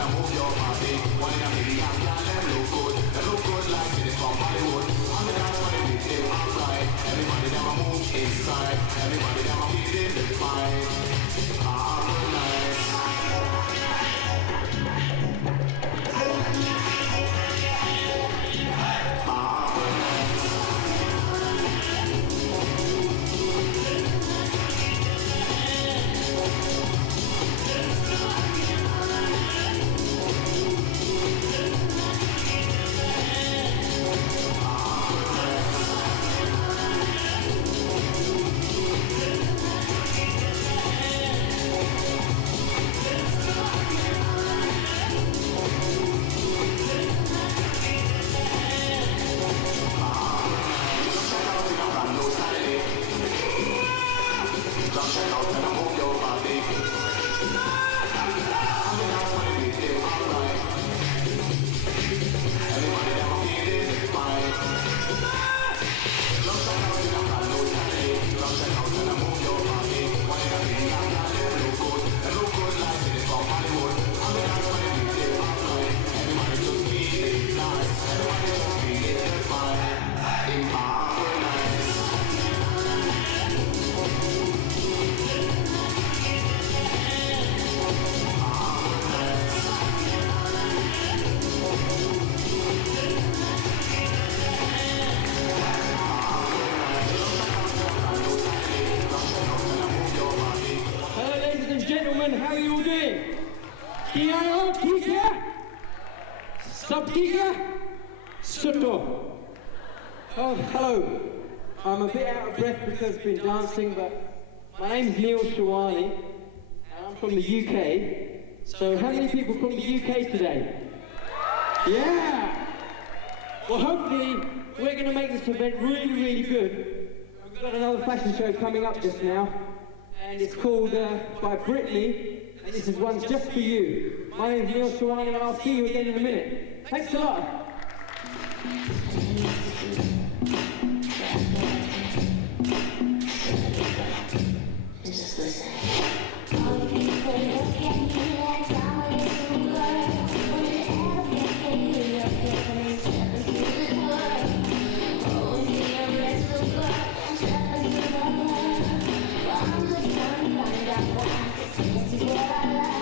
and move your body. One in a million, girl, them look good like it from Hollywood. On the dance on the beat, they alright. Everybody them a move inside. Everybody them a feeling the vibe. Harmonize. Check out and move your body. I'm the dance when the beat they alright. Everybody them a feeling the vibe. Just check out and I'm no Saturday. Just check out and move your body. One in a million, girl, them look good like it from Hollywood. I'm the dance when the beat they alright. Everybody just feel it nice. Everybody just feel the vibe. In harmonize. Hello ladies and gentlemen, how are you all doing? Kiara, Kika? Subkika? Soto. Oh, hello. I'm a bit out of breath because I've been dancing, but my name's Neil Shawani, and I'm from the UK. So how many people from the UK today? Yeah! Well, hopefully, we're going to make this event really, really good. We've got another fashion show coming up just now, and it's called by Britney, and this is one just for you. My name's Neil Shawani, and I'll see you again in a minute. Thanks a lot. Just listen. All the people look at me like I'm a little girl. When you ever get me up here, when you step into this world. Oh, you're a restless girl, step into the world. Well, I'm just trying to find out why. This is what I like.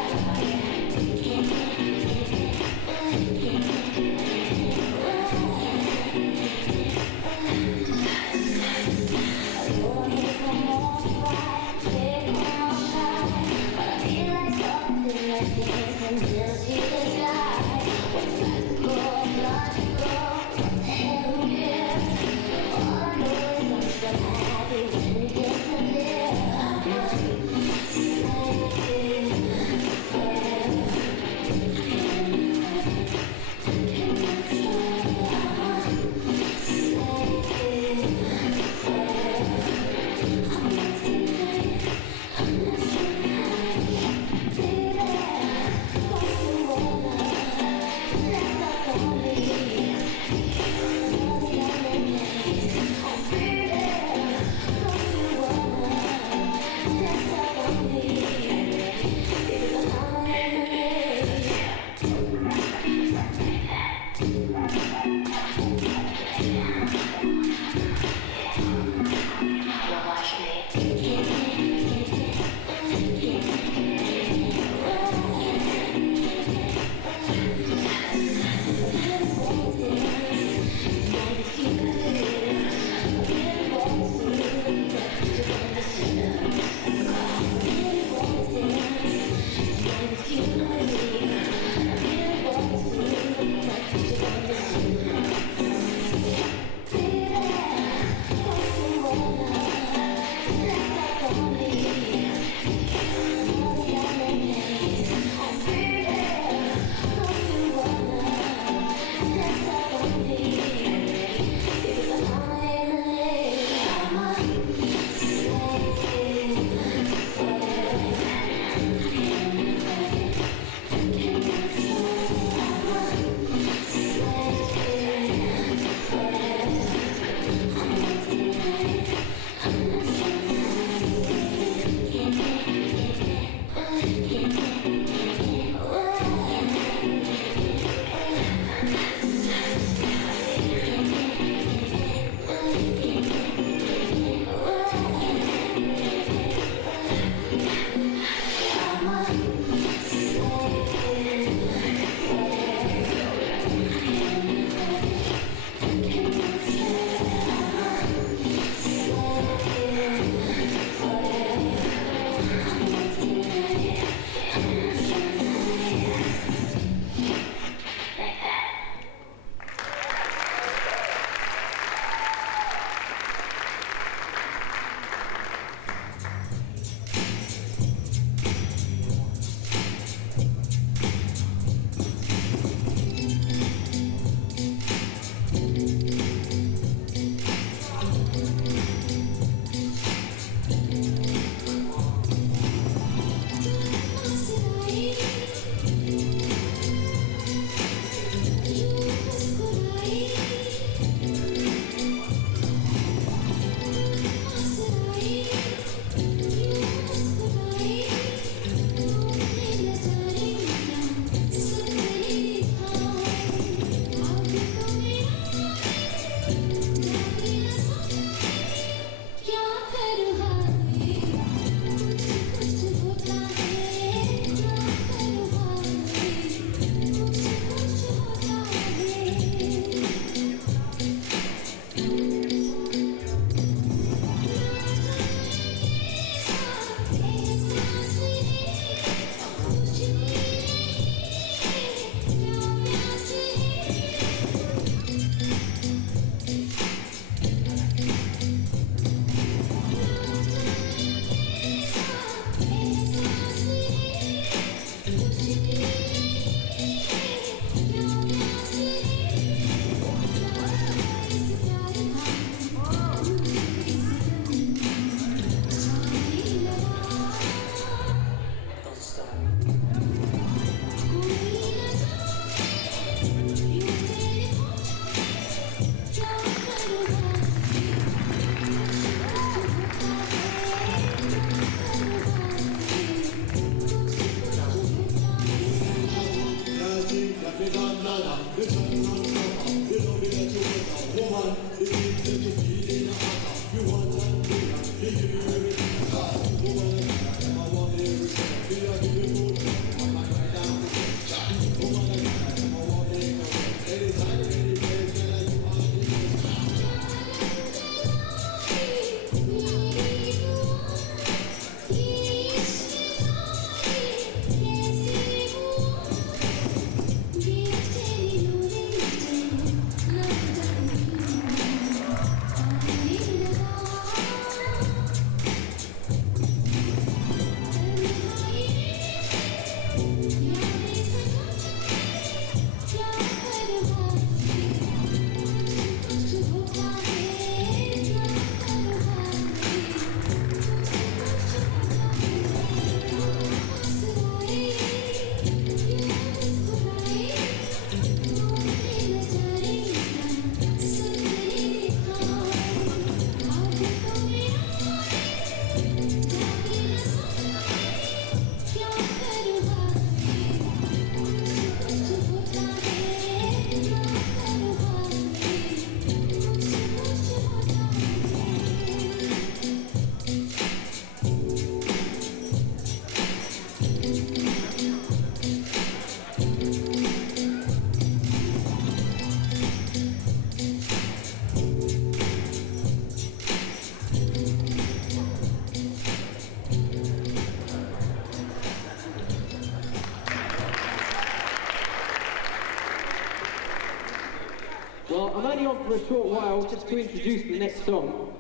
Well, I'm only on for a short while just to introduce the next song.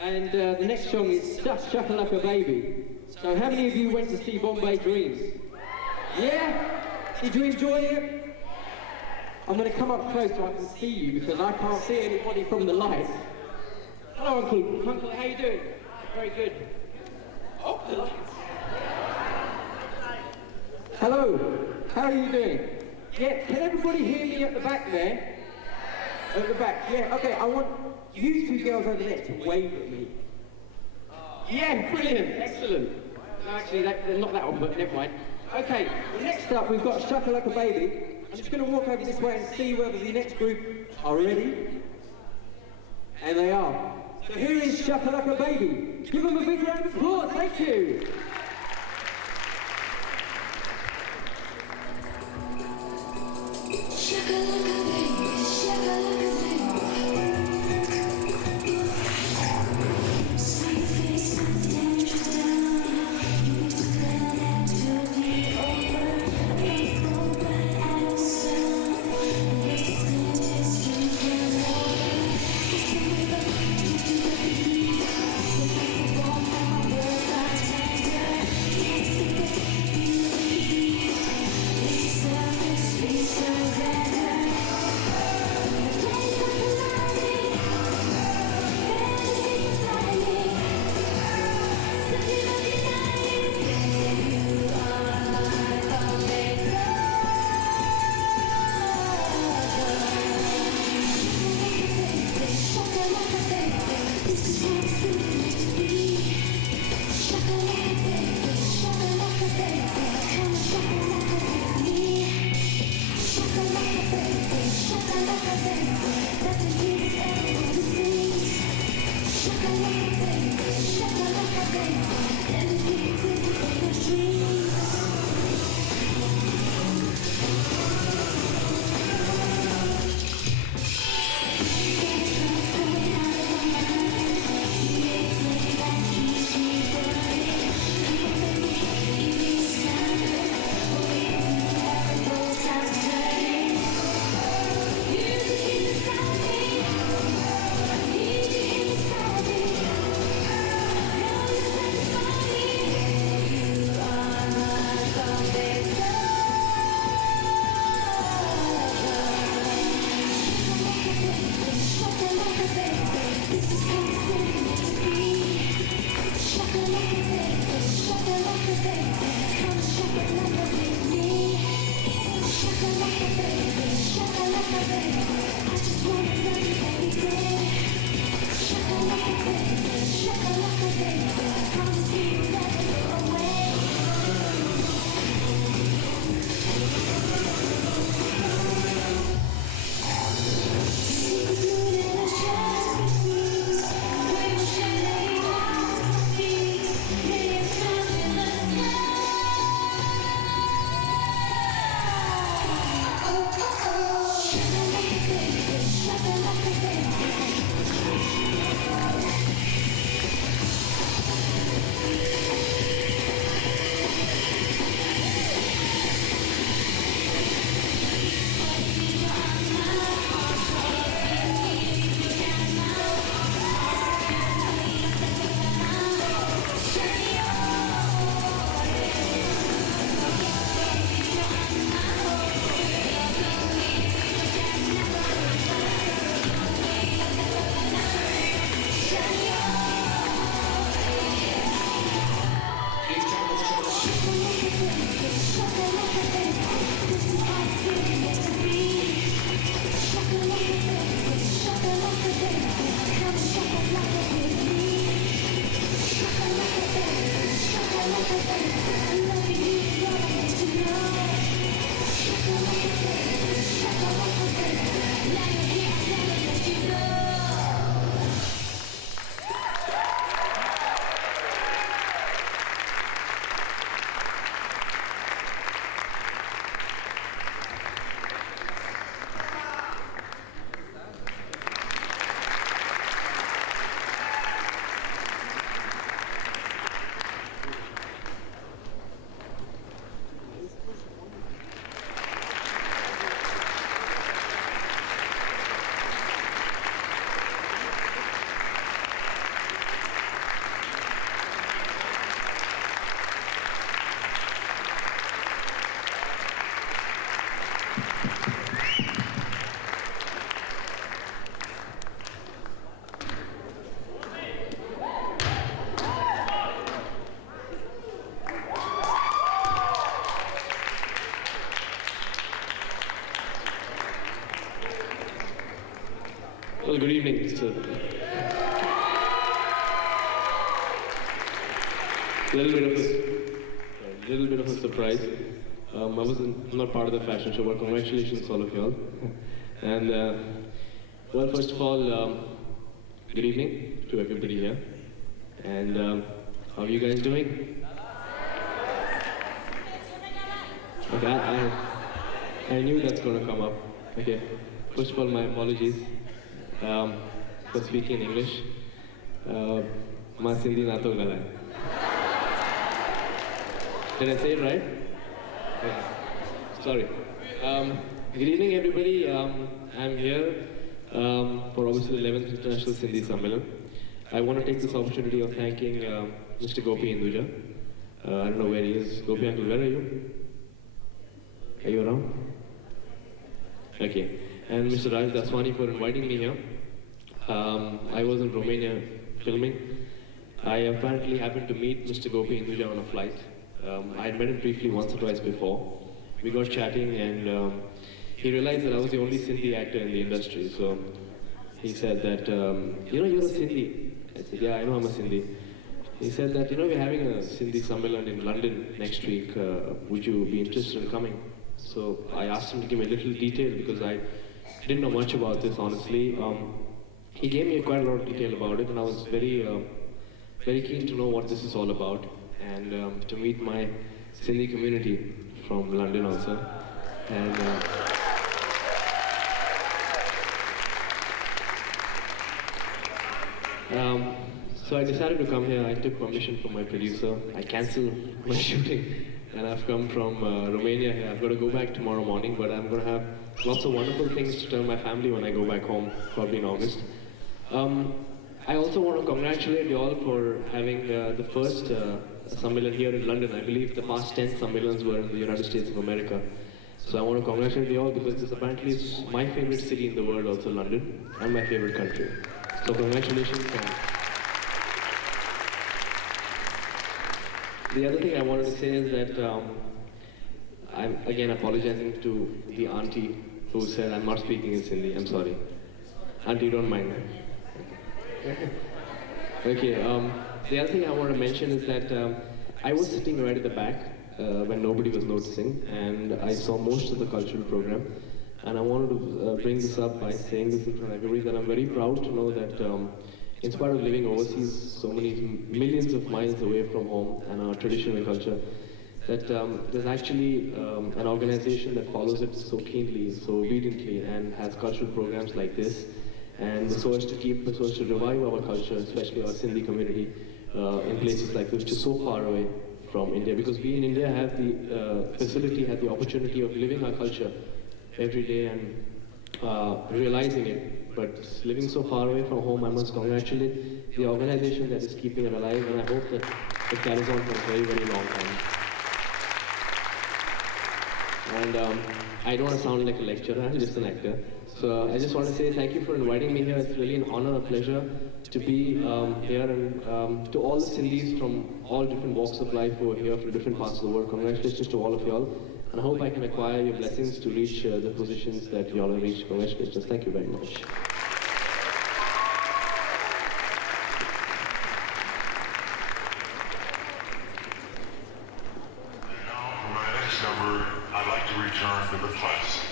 And the next song is Stuff Shakalaka Baby. So how many of you went to see Bombay Dreams? Yeah? Did you enjoy it? I'm going to come up close so I can see you because I can't see anybody from the light. Hello, Uncle. Uncle, how you doing? Very good. Oh, the lights. Hello. How are you doing? Yeah, can everybody hear me at the back there? At the back, yeah. Okay, I want you two girls over there to wave at me. Yeah, brilliant. Excellent. No, actually, not that one, but never mind. Okay, next up we've got Shakalaka Baby. I'm just going to walk over this way and see whether the next group are ready. And they are. So here is Shakalaka Baby. Give them a big round of applause. Thank you. Shakalaka baby, shakalaka baby. Sweet face and dangerous. You need to learn that to be over. People but innocent. And this is you can over. Just remember to do the beat. With the bomb on my words, I tender. Well, good evening. It's a little bit of a surprise. I'm not part of the fashion show, but congratulations all of y'all. And well, first of all, good evening to everybody here. And how are you guys doing? Okay, I knew that's going to come up. Okay, first of all, my apologies for speaking in English. Ma Sindhi na to gala hai. Did I say it right? Yeah. Sorry. Good evening, everybody. I'm here for obviously the 11th International Sindhi Sammelan. I want to take this opportunity of thanking Mr. Gopi Hinduja. I don't know where he is. Gopi uncle, where are you? Are you around? Okay. And Mr. Raj Daswani for inviting me here. I was in Romania filming. I apparently happened to meet Mr. Gopi Hinduja on a flight. I had met him briefly once or twice before. We got chatting and he realized that I was the only Sindhi actor in the industry. So he said that, you're a Sindhi. I said, yeah, I know I'm a Sindhi. He said that, we're having a Sindhi Sammelan in London next week. Would you be interested in coming? So I asked him to give me a little detail because I didn't know much about this, honestly. He gave me quite a lot of detail about it, and I was very keen to know what this is all about, and to meet my Sindhi community from London also. And so I decided to come here. I took permission from my producer. I cancelled my shooting, and I've come from Romania here. I've got to go back tomorrow morning, but I'm going to have lots of wonderful things to tell my family when I go back home, probably in August. I also want to congratulate you all for having the first Sammelan here in London. I believe the past 10 Sammelans were in the United States of America. So I want to congratulate you all because this apparently is my favorite city in the world, also London, and my favorite country. So congratulations. The other thing I wanted to say is that I'm again apologizing to the auntie who said I'm not speaking in Sindhi. I'm sorry. Auntie, don't mind. Okay, the other thing I want to mention is that I was sitting right at the back when nobody was noticing, and I saw most of the cultural program. And I wanted to bring this up by saying this in front of everybody, that I'm very proud to know that in spite of living overseas, so many millions of miles away from home and our tradition and culture, that there's actually an organization that follows it so keenly, so obediently, and has cultural programs like this, and so as to revive our culture, especially our Sindhi community, in places like this, which is so far away from India. Because we in India have the facility, have the opportunity of living our culture every day and realizing it. But living so far away from home, I must congratulate the organization that is keeping it alive, and I hope that it carries on for a very, very long time. And I don't want to sound like a lecturer, I'm just an actor. So I just want to say thank you for inviting me here. It's really an honor, a pleasure to be here, and to all the Sindhis from all different walks of life who are here from different parts of the world. Congratulations to all of y'all. And I hope I can acquire your blessings to reach the positions that y'all have reached. Congratulations. Thank you very much. Now, for my next number, I'd like to return to the classics.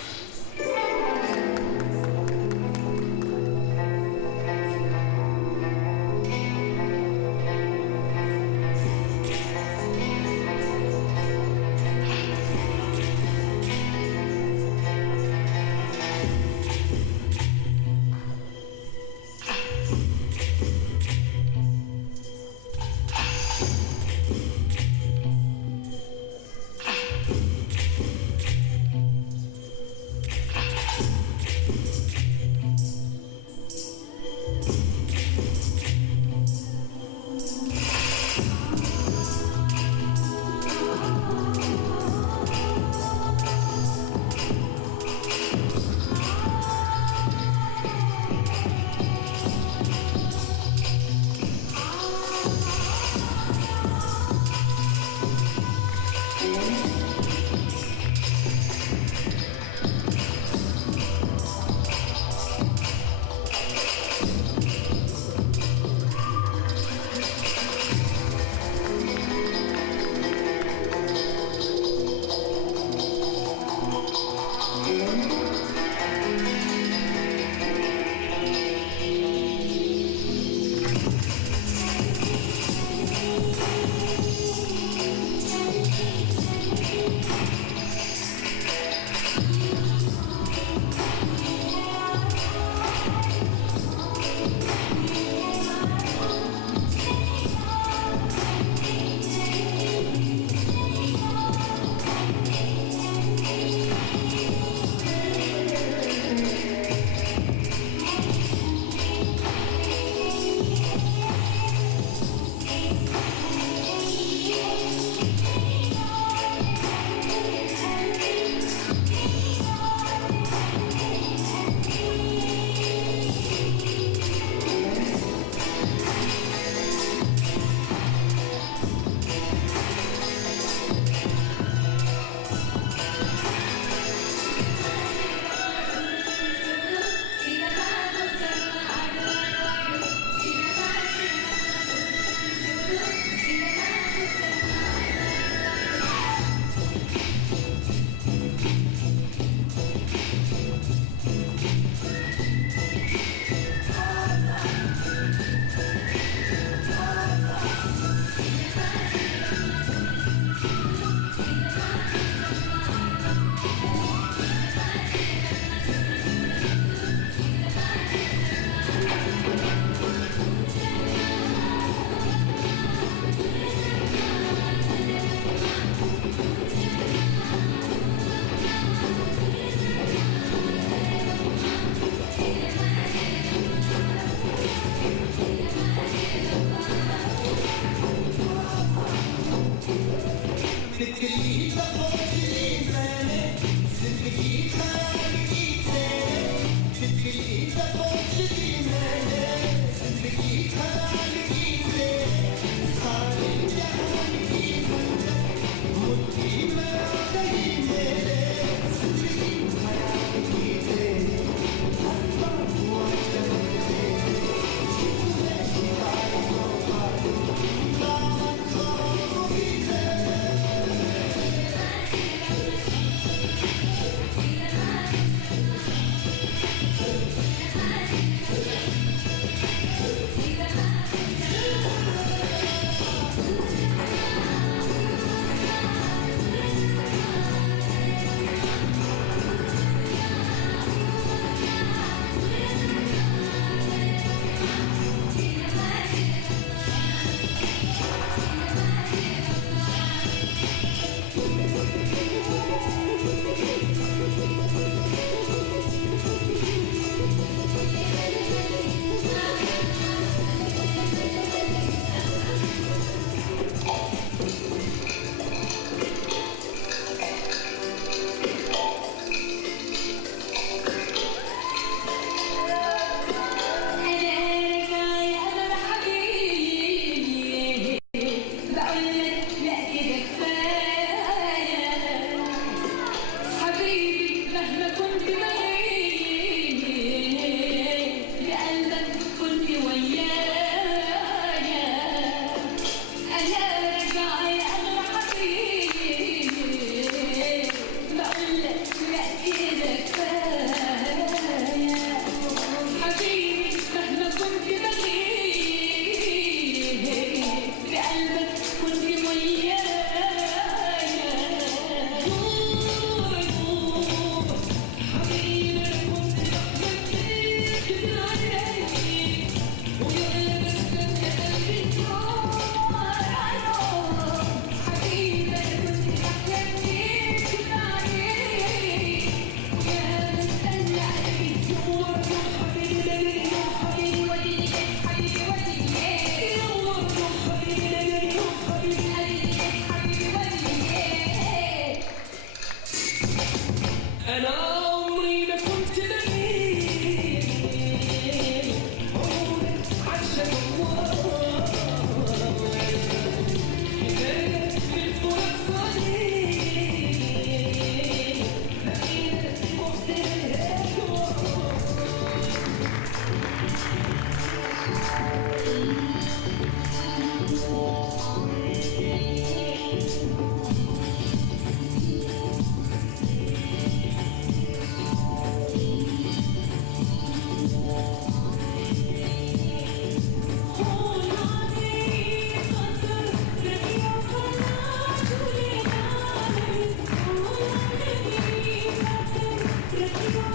Thank you.